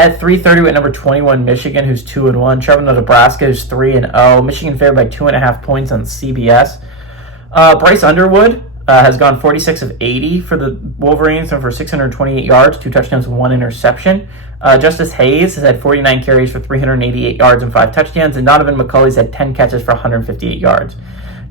At 3:30 at number 21, Michigan, who's 2-1. Traveling to Nebraska, who's 3-0. Michigan favored by 2.5 points on CBS. Bryce Underwood has gone 46 of 80 for the Wolverines and for 628 yards, 2 touchdowns, 1 interception. Justice Hayes has had 49 carries for 388 yards and 5 touchdowns, and Donovan McCulley's had 10 catches for 158 yards.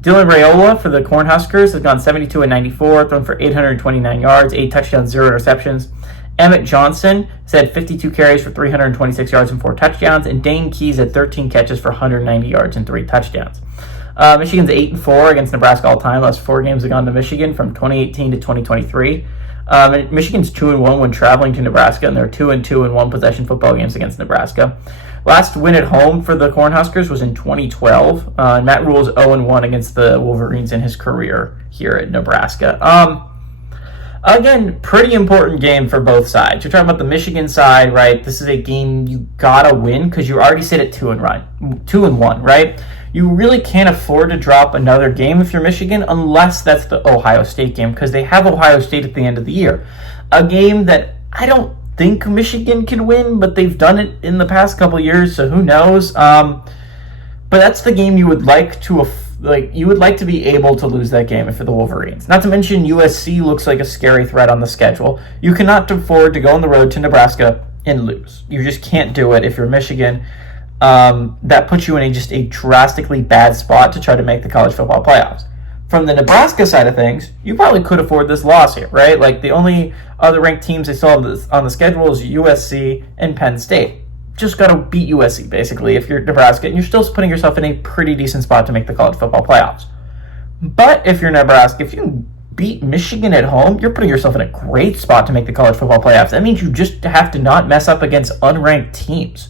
Dylan Raiola for the Cornhuskers has gone 72 and 94, thrown for 829 yards, 8 touchdowns, 0 interceptions. Emmett Johnson has had 52 carries for 326 yards and 4 touchdowns, and Dane Keyes had 13 catches for 190 yards and 3 touchdowns. Michigan's 8-4 against Nebraska all time. Last 4 games have gone to Michigan from 2018 to 2023. And Michigan's 2-1 when traveling to Nebraska, and they're 2-2 in one possession football games against Nebraska. Last win at home for the Cornhuskers was in 2012. And Matt Rule's 0-1 against the Wolverines in his career here at Nebraska. Again, pretty important game for both sides. You're talking about the Michigan side, right? This is a game you gotta win because you already sit at 2-1, right? You really can't afford to drop another game if you're Michigan unless that's the Ohio State game, because they have Ohio State at the end of the year. A game that I don't think Michigan can win, but they've done it in the past couple years, so who knows? But that's the game you would like to be able to lose that game if you're the Wolverines. Not to mention USC looks like a scary threat on the schedule. You cannot afford to go on the road to Nebraska and lose. You just can't do it if you're Michigan. That puts you in a drastically bad spot to try to make the college football playoffs. From the Nebraska side of things, you probably could afford this loss here, right? Like, the only other ranked teams they saw on the schedule is USC and Penn State. Just got to beat USC, basically, if you're Nebraska, and you're still putting yourself in a pretty decent spot to make the college football playoffs. But if you're Nebraska, if you beat Michigan at home, you're putting yourself in a great spot to make the college football playoffs. That means you just have to not mess up against unranked teams.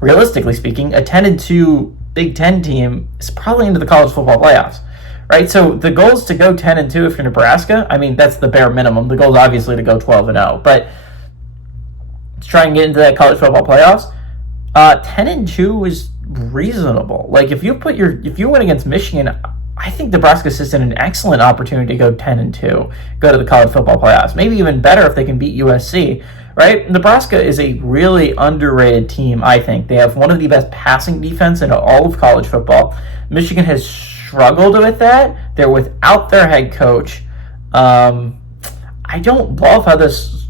Realistically speaking, a 10-2 Big Ten team is probably into the college football playoffs, right? So the goal is to go 10-2 if you're Nebraska. I mean, that's the bare minimum. The goal is obviously to go 12-0, but to try and get into that college football playoffs, 10-2 is reasonable. Like, if you win against Michigan, I think Nebraska sits in an excellent opportunity to go 10-2, go to the college football playoffs. Maybe even better if they can beat USC. Right? Nebraska is a really underrated team, I think. They have one of the best passing defense in all of college football. Michigan has struggled with that. They're without their head coach. I don't love how this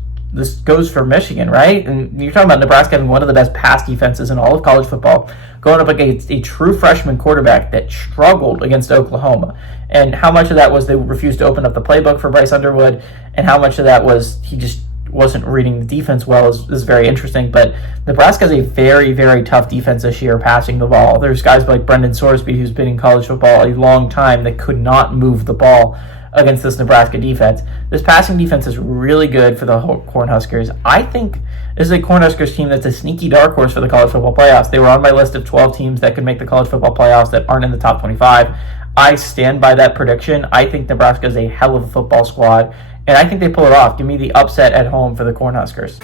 goes for Michigan, right? And you're talking about Nebraska having one of the best pass defenses in all of college football, going up against a true freshman quarterback that struggled against Oklahoma. And how much of that was they refused to open up the playbook for Bryce Underwood, and how much of that was he just wasn't reading the defense well is very interesting. But Nebraska has a very, very tough defense this year passing the ball. There's guys like Brendan Sorsby, who's been in college football a long time, that could not move the ball against this Nebraska defense. This passing defense is really good for the Cornhuskers. I think this is a Cornhuskers team that's a sneaky dark horse for the college football playoffs. They were on my list of 12 teams that could make the college football playoffs that aren't in the top 25. I stand by that prediction. I think Nebraska is a hell of a football squad, and I think they pull it off. Give me the upset at home for the Cornhuskers.